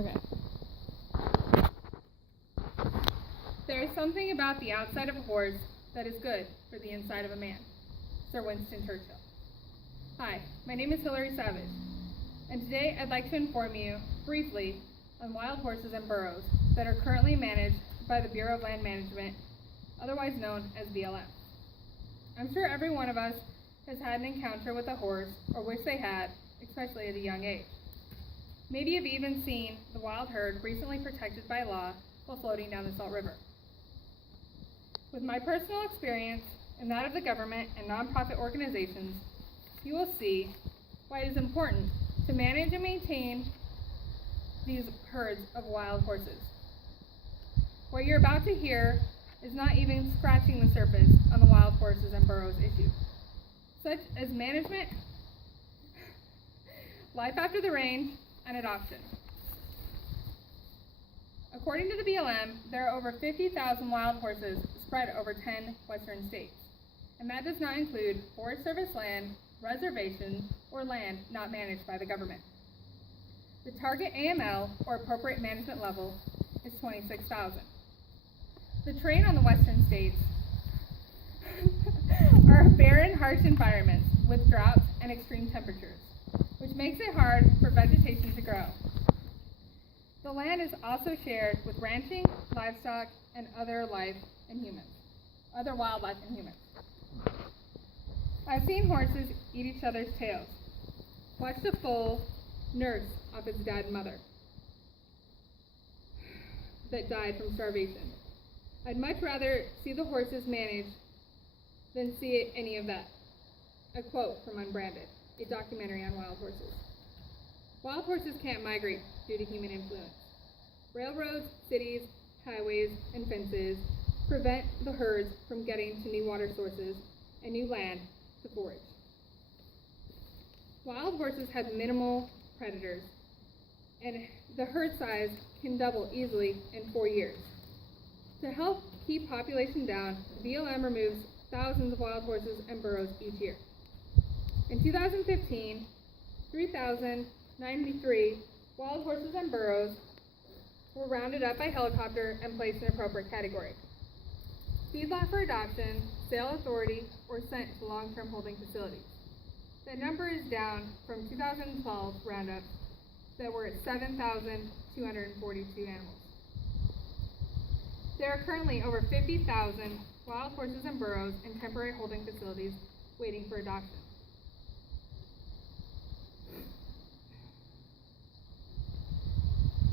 Okay. There is something about the outside of a horse that is good for the inside of a man. Sir Winston Churchill. Hi, my name is Hillary Savage, and today I'd like to inform you briefly on wild horses and burros that are currently managed by the Bureau of Land Management, otherwise known as BLM. I'm sure every one of us has had an encounter with a horse, or wish they had, especially at a young age. Maybe you've even seen the wild herd recently protected by law while floating down the Salt River. With my personal experience and that of the government and nonprofit organizations, you will see why it is important to manage and maintain these herds of wild horses. What you're about to hear is not even scratching the surface on the wild horses and burros issue, such as management, life after the range, and adoption. According to the BLM, there are over 50,000 wild horses spread over 10 western states, and that does not include Forest Service land, reservations, or land not managed by the government. The target AML, or appropriate management level, is 26,000. The terrain on the western states are barren, harsh environments with droughts and extreme temperatures, which makes it hard for vegetation to grow. The land is also shared with ranching, livestock, and other wildlife and humans. I've seen horses eat each other's tails, watched a foal nurse off its dead mother that died from starvation. I'd much rather see the horses managed than see any of that. A quote from Unbranded, a documentary on wild horses. Wild horses can't migrate due to human influence. Railroads, cities, highways, and fences prevent the herds from getting to new water sources and new land to forage. Wild horses have minimal predators, and the herd size can double easily in 4 years. To help keep population down, BLM removes thousands of wild horses and burros each year. In 2015, 3,093 wild horses and burros were rounded up by helicopter and placed in appropriate category: feedlot for adoption, sale authority, or sent to long-term holding facilities. That number is down from 2012 roundups that were at 7,242 animals. There are currently over 50,000 wild horses and burros in temporary holding facilities waiting for adoption.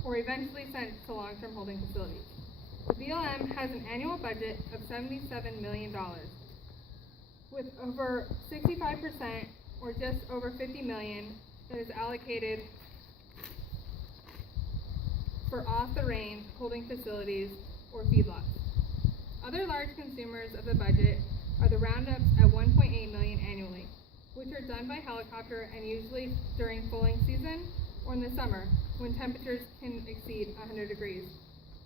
Or eventually sent to long-term holding facilities. The BLM has an annual budget of $77 million, with over 65%, or just over $50 million, that is allocated for off-the-range holding facilities or feedlots. Other large consumers of the budget are the roundups at $1.8 million annually, which are done by helicopter and usually during foaling season or in the summer when temperatures can exceed 100 degrees,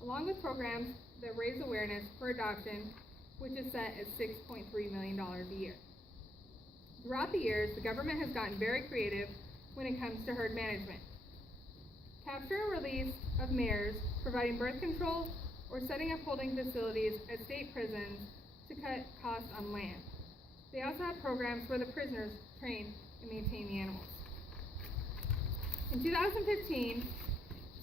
along with programs that raise awareness for adoption, which is set at $6.3 million a year. Throughout the years, the government has gotten very creative when it comes to herd management. Capture and release of mares, providing birth control, or setting up holding facilities at state prisons to cut costs on land. They also have programs where the prisoners train and maintain the animals. In 2015,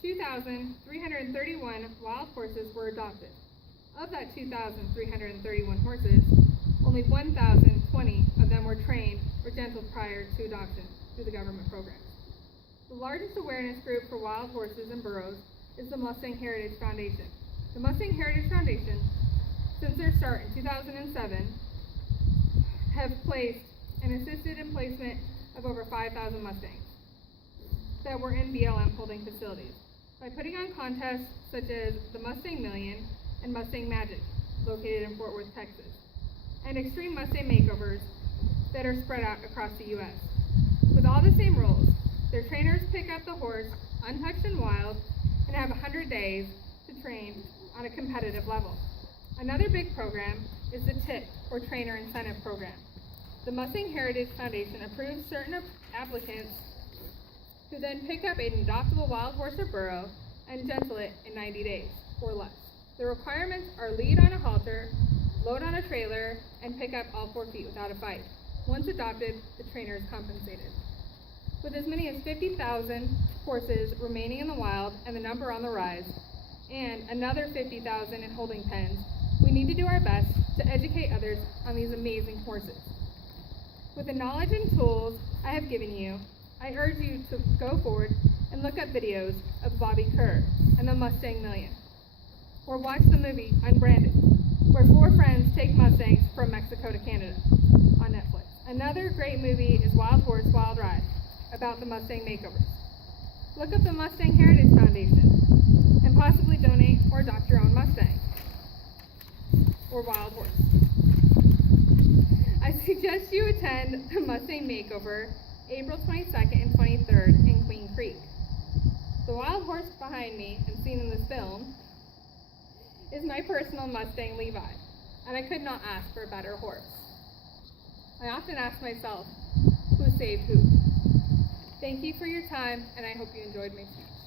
2,331 wild horses were adopted. Of that 2,331 horses, only 1,020 of them were trained or gentled prior to adoption through the government programs. The largest awareness group for wild horses and burros is the Mustang Heritage Foundation. The Mustang Heritage Foundation, since their start in 2007, have placed and assisted in placement of over 5,000 Mustangs that were in BLM holding facilities by putting on contests such as the Mustang Million and Mustang Magic, located in Fort Worth, Texas, and extreme Mustang makeovers that are spread out across the U.S. With all the same rules, their trainers pick up the horse untouched and wild and have 100 days to train on a competitive level. Another big program is the TIP, or Trainer Incentive Program. The Mustang Heritage Foundation approves certain applicants who then pick up an adoptable wild horse or burro and gentle it in 90 days or less. The requirements are lead on a halter, load on a trailer, and pick up all 4 feet without a fight. Once adopted, the trainer is compensated. With as many as 50,000 horses remaining in the wild and the number on the rise, and another 50,000 in holding pens, we need to do our best to educate others on these amazing horses. With the knowledge and tools I have given you, I urge you to go forward and look up videos of Bobby Kerr and the Mustang Million, or watch the movie Unbranded, where 4 friends take Mustangs from Mexico to Canada on Netflix. Another great movie is Wild Horse, Wild Ride, about the Mustang makeovers. Look up the Mustang Heritage Foundation and possibly donate or adopt your own Mustang or wild horse. I suggest you attend the Mustang Makeover April 22nd and 23rd in Queen Creek. The wild horse behind me and seen in this film is my personal Mustang Levi, and I could not ask for a better horse. I often ask myself, who saved who? Thank you for your time, and I hope you enjoyed my speech.